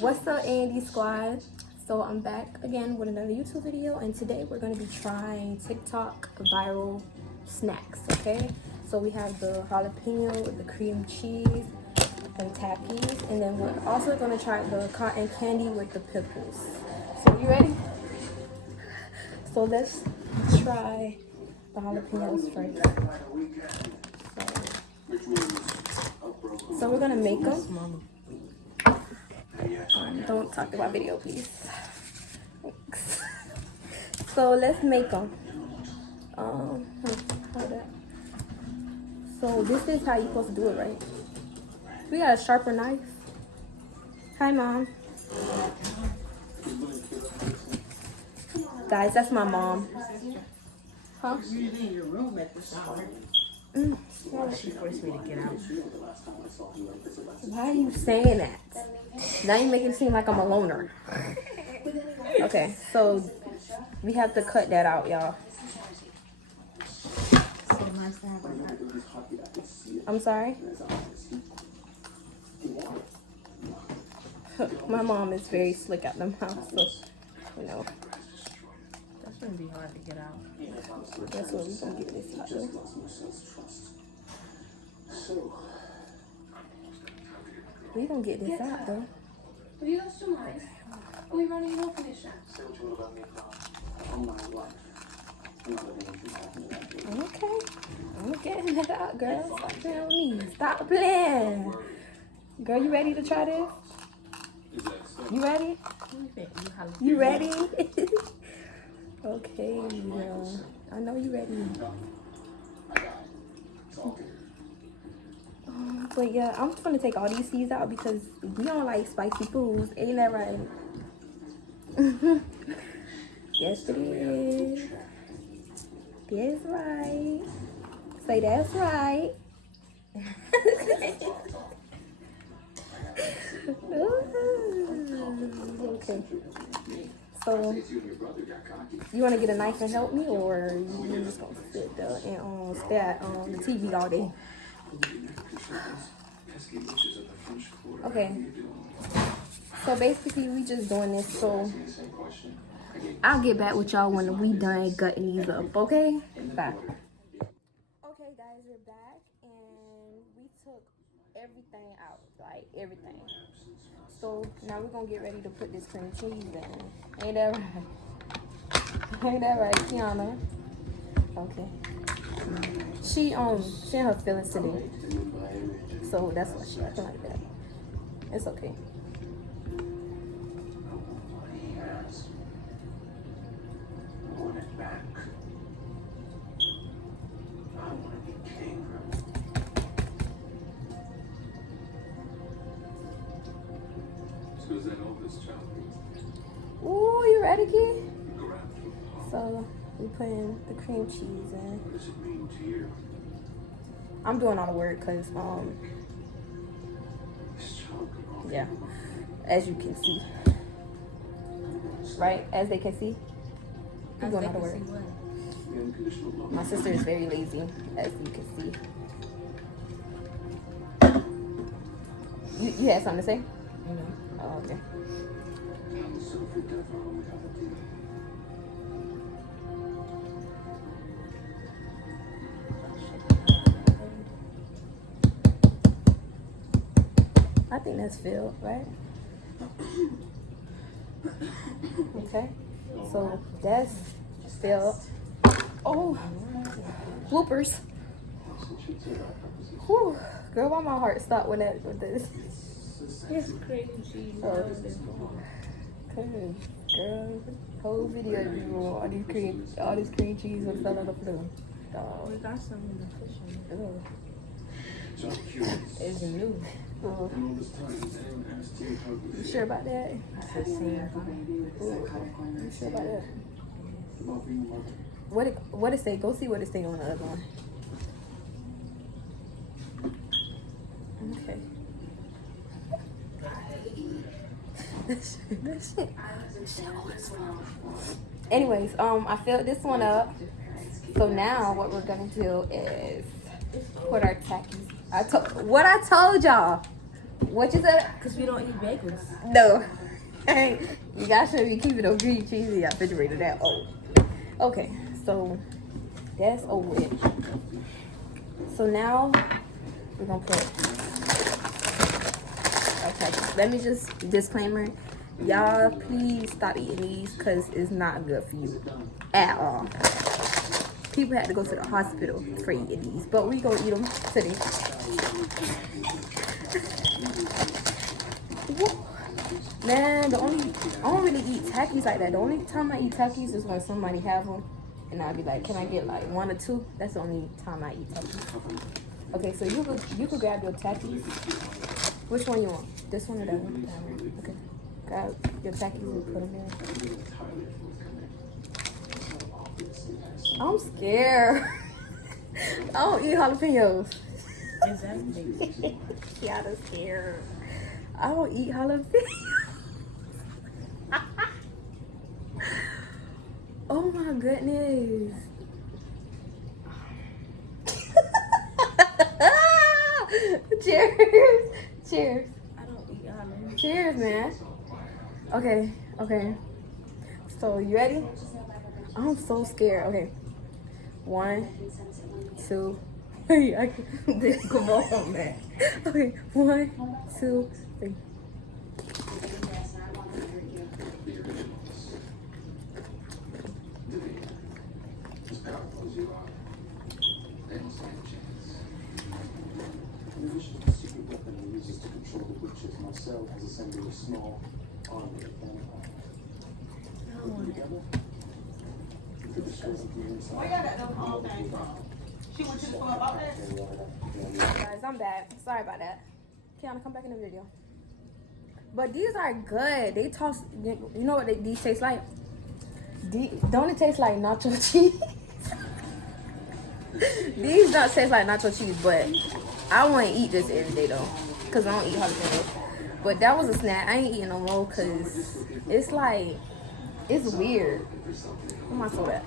What's up, Andy Squad? So I'm back again with another YouTube video, and today we're going to be trying TikTok viral snacks. Okay, so we have the jalapeno with the cream cheese and Takis, and then we're also going to try the cotton candy with the pickles. So you ready? So let's try the jalapenos first. So we're gonna make them. Don't talk about video, please. Thanks. So let's make them. Hold up. So this is how you're supposed to do it, right? We got a sharper knife. Hi, Mom. Guys, that's my mom. Huh? You was in your room at the shower. She forced me to get out. Why are you saying that? Now you make it seem like I'm a loner. Okay, so we have to cut that out, y'all. I'm sorry? My mom is very slick at the mouth, so, you know. That's gonna be hard to get out. That's what we're gonna get this out of. We gonna get this out though. Have you lost your mind? Are we running an orphanage now? Okay. I'm getting that out, girl. Stop playing with me. Stop playing. Girl, you ready to try this? You ready? You ready? Okay, I know you ready. But yeah, I'm just gonna take all these seeds out because we don't like spicy foods. Ain't that right? Yes, it is. That's right. Say that's right. Okay. So, you want to get a knife and help me, or you just gonna sit there and stare at the TV all day? Okay. So basically, we just doing this. So I'll get back with y'all when we done gutting these up. Okay? Bye. Okay, guys, we're back, and we took everything out, like everything. So now we're gonna get ready to put this cream cheese in. Ain't that right? Ain't that right, Kiana? Okay. She in her feelings today. So that's why she acting like that. It's okay. Ooh, you ready, kid? So we putting the cream cheese in. I'm doing all the work because yeah, as you can see, right? As they can see, I'm doing all the work. My sister is very lazy, as you can see. You had something to say? Oh, okay. I think that's filled, right? Okay. So that's filled. Oh, bloopers. Whew. Girl, why my heart stopped with this? It's crazy. Oh. Good. Girl, whole video you want all this cream cheese and stuff on the floor. We got some in the kitchen. Ugh. It's new. You sure about that? It's the same You sure about that? What it say? Go see what it say on the other one. Okay. Anyways, I filled this one up. So now what we're gonna do is put our Takis. What I told y'all. What you said? Because we don't eat bagels. No. You guys should be keeping those green cheese in your refrigerator that old. Okay, so that's over with. So now we're gonna put. Okay, let me just disclaimer. Y'all, please stop eating these because it's not good for you at all. People had to go to the hospital for eating these, but we gonna eat them today. Man, I don't really eat Takis like that. The only time I eat Takis is when somebody have them, and I'll be like, "Can I get like 1 or 2?" That's the only time I eat Takis. Okay, so you could grab your Takis. Which one you want? This one or that one? That one. Okay, grab your Takis and put them in. I'm scared. I don't eat jalapenos. Exactly. Kiana's scared. I don't eat jalapenos. Oh my goodness. Cheers. Cheers. I don't eat jalapeno. Cheers, man. Okay, okay. So you ready? I'm so scared. Okay. 1, 2. Wait, I can Come on, man. Okay, 1, 2, 3. Myself has assembled a small army of vampires. Together, we could destroy the inside. Where y'all got them whole thing from? She went to the club about that? Guys, I'm back. Sorry about that. Kiana, come back in the video. But these are good. They toss. You know what these taste like? Don't it taste like nacho cheese? These don't taste like nacho cheese, but I wouldn't eat this every day though, cause I don't eat jalapenos. But that was a snack. I ain't eating no more, cause it's like it's weird. What am I so bad?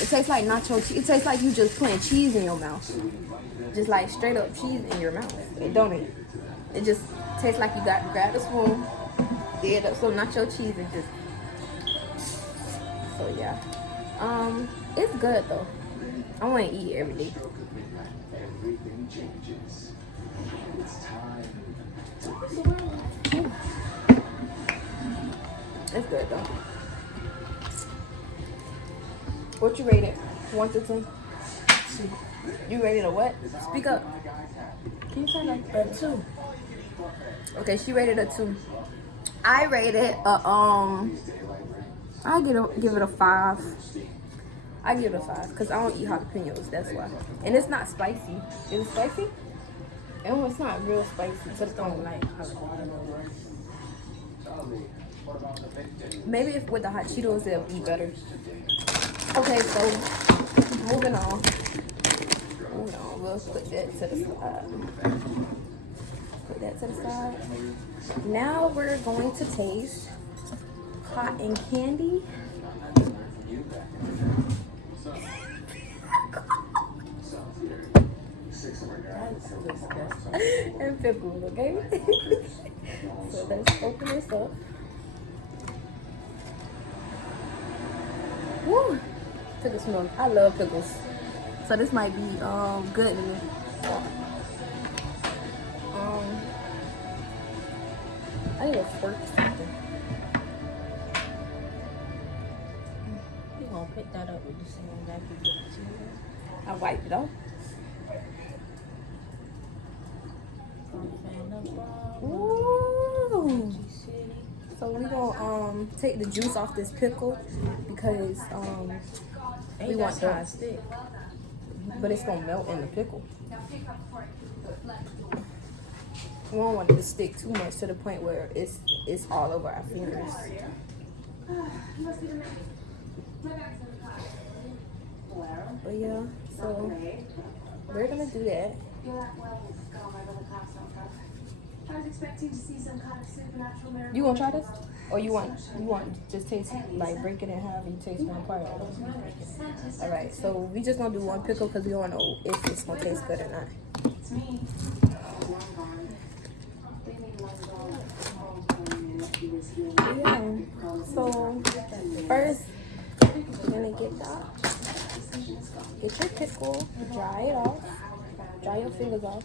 It tastes like nacho cheese. It tastes like you just putting cheese in your mouth, just like straight up cheese in your mouth. It don't it? It just tastes like you got to grab a spoon, did up some nacho cheese, and just. So yeah, it's good though. I want to eat it every day. Everything changes. It's time. It's good though. What you rate it? 1 to 10? 2. You rated a what? Speak up. Can you turn up? A 2. Okay, she rated a 2. I rated a I give it a 5. I give it a 5 because I don't eat jalapenos. That's why. And it's not spicy. Is it spicy? And it's not real spicy. Just don't like jalapeno. Maybe if with the hot Cheetos it'll be better. Okay, so moving on. We'll put that to the side. Put that to the side. Now we're going to taste cotton candy. And pickles, okay? So let's open this up. Woo! Took a smell. I love pickles. So this might be good to me. I need a fork or something. You gonna pick that up with the same knife you put it to? I wiped it off. Ooh. So we're gonna take the juice off this pickle because we want the stick. but it's gonna melt in the pickle. We don't want it to stick too much to the point where it's all over our fingers. But yeah, so we're gonna do that. I was expecting to see some kind of supernatural miracle. You gonna try this? Or you want just taste like break it in half and you taste one part? All right, so we just gonna do one pickle because we don't know if it's gonna taste good or not. It's me. So first, you're gonna get your pickle, dry it off, dry your fingers off.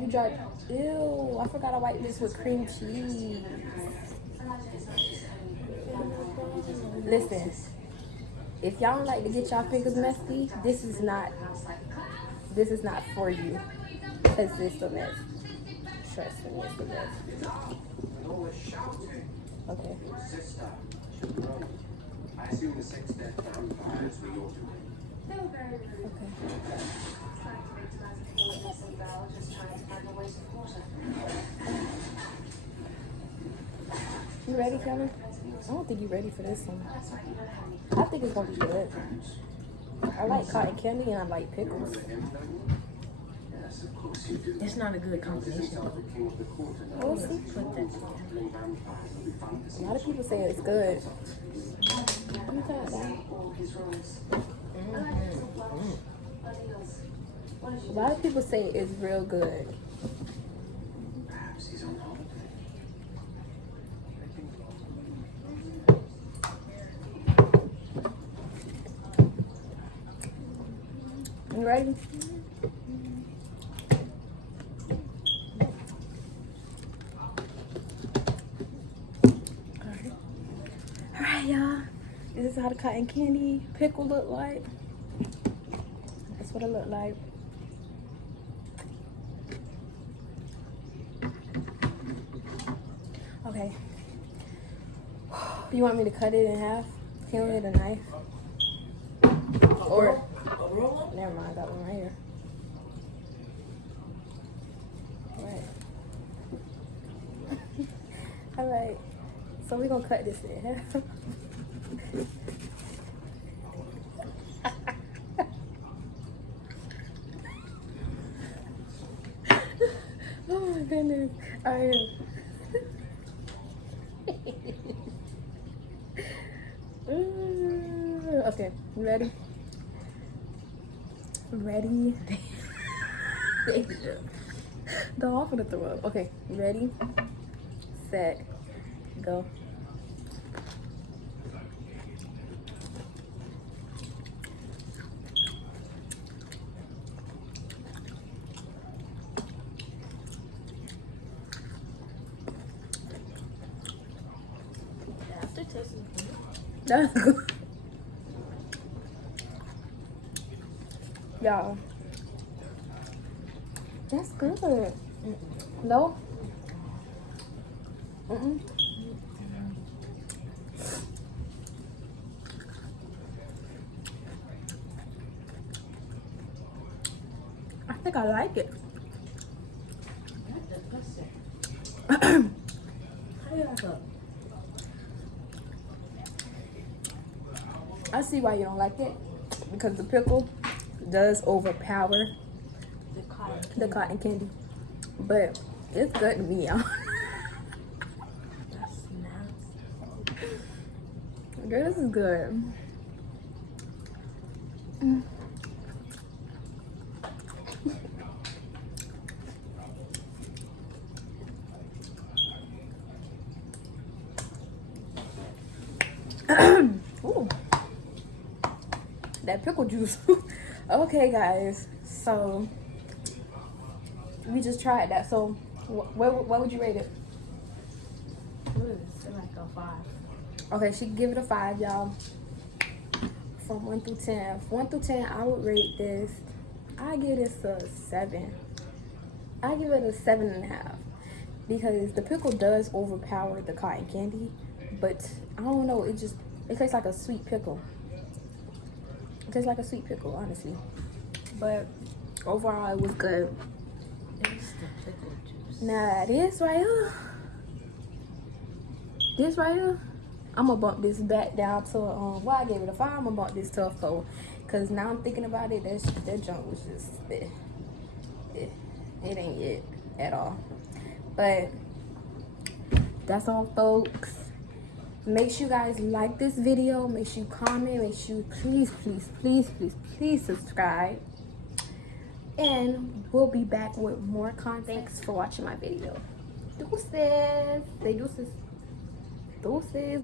You dry. Ew! I forgot to wipe this with cream cheese. Listen, if y'all don't like to get y'all fingers messy, this is not for you, cause it's a mess. Trust me, it's a mess. Okay. I assume the sex that vampires were your doing. They were very rude. Okay. Trying to make life a witness and Val just trying to find a way to support her. You ready, Kevin? I don't think you're ready for this one. I think it's gonna be good. I like cotton candy and I like pickles. Yes, of course you do. It's not a good combination. The king of the court and We'll see. Put that together. killing vampires will be fun to A see. lot of people say it's good. Let me try it out. All his roles. A lot of people say it's real good. Perhaps he's on holiday. You ready? Alright, y'all. This is how the cotton candy pickle look like. That's what it look like. Okay. You want me to cut it in half? Can we get a knife? Or never mind, I got one right here. Alright. Alright. So we're gonna cut this in half. Oh my goodness. Alright. Okay, you ready? Ready? The off of the throw up. Okay, ready? Set. Go. Aftertaste is good. That's good. Y'all. That's good. No? Mm-mm. I think I like it. That's disgusting. How you like a I see why you don't like it. Because the pickle does overpower the cotton candy. But it's good to me, y'all. That's nasty. Girl, this is good. Mm. Ooh. That pickle juice. Okay, guys. So we just tried that. So what would you rate it? What is it? Like a 5. Okay, she can give it a 5, y'all. From 1 through 10. From 1 through 10, I would rate this. I give this a 7. I give it a 7.5 because the pickle does overpower the cotton candy, but I don't know. It tastes like a sweet pickle. It tastes like a sweet pickle, honestly. But overall, it was good. It's the pickle juice. Now this right here, I'm gonna bump this back down to well, I gave it a 5. I'm gonna bump this to a 4, cause now I'm thinking about it. That junk was just it ain't it at all. But that's all, folks. Make sure you guys like this video. Make sure you comment. Make sure you please subscribe. And we'll be back with more content. Thanks for watching my video. Deuces. Say deuces. Deuces.